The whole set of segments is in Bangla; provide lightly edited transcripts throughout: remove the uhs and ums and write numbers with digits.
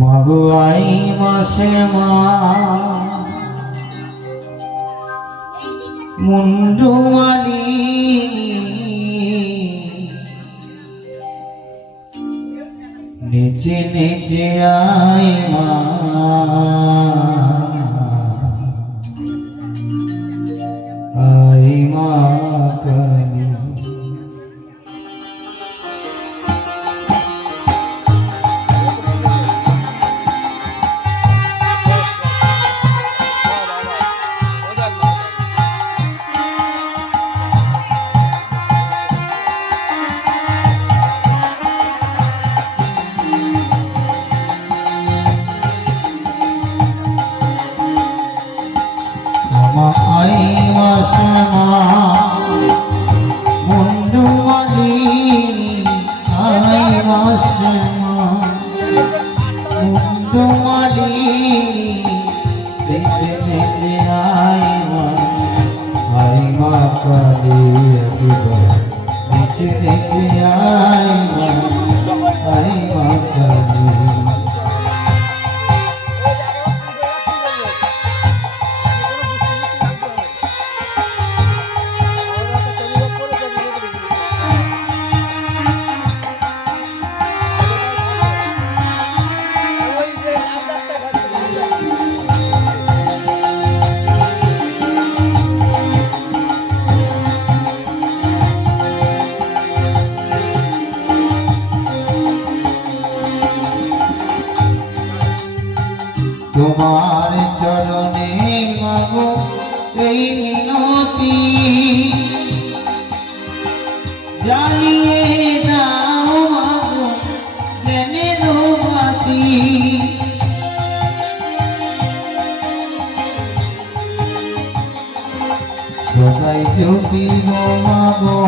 মাগো আই মাসে মা মুন্ডুমালি নিচে নিচে আই মা আই মা কালী আই মাসে মা মুন্ডুমালি আই মাসে মা মুন্ডুমালি নিচে নিচে আই মা কালী একবার নিচে নিচে আই মা কালী তোমার চরণে মাগো এই মিনতি জ্বালিয়ে দাও মাগো জ্ঞানের বাতি সদাই জপিব মাগো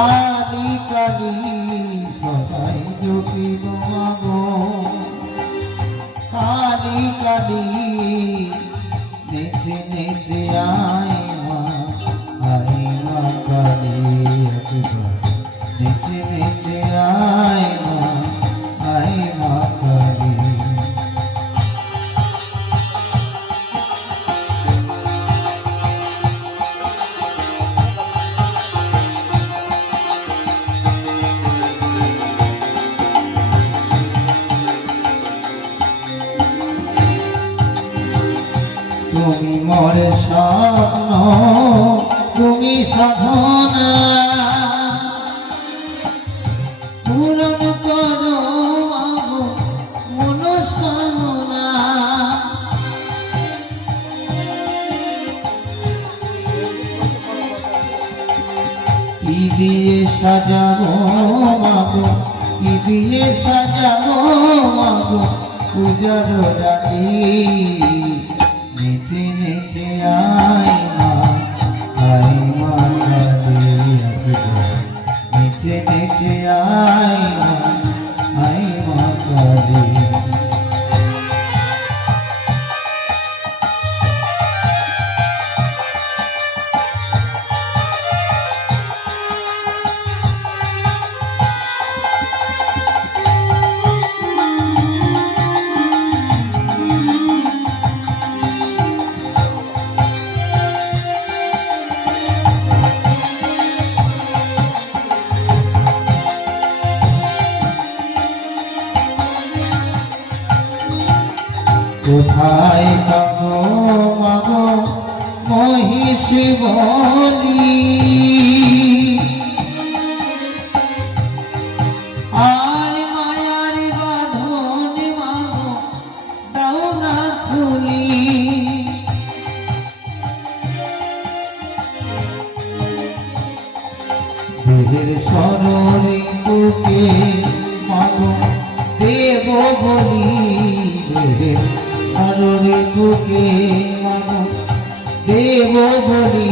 আদি কালী সদাই জপিব মাগো কালী কালী নিচে নিচে আই মা কালী একবার নিচে নিচে আই মা কালী তুমি মোর স্বপ্ন তুমি সাধনা পূরণ করো মাগো মনস্কামনা কি দিয়ে সাজাবো মাগো কি দিয়ে সাজাবো মাগো পূজার রাতি নিচে নিচে আই মা কালী একবার নিচে নিচে আই মা কালী কোথায় পাবো মাগো মহিষী বলি আর মায়ার বাঁধন মাগো দাও না খুলি দেহের সরণি বুকে মাগো দেব বলি দেহের সরণি বুকে মাগো দেব বলি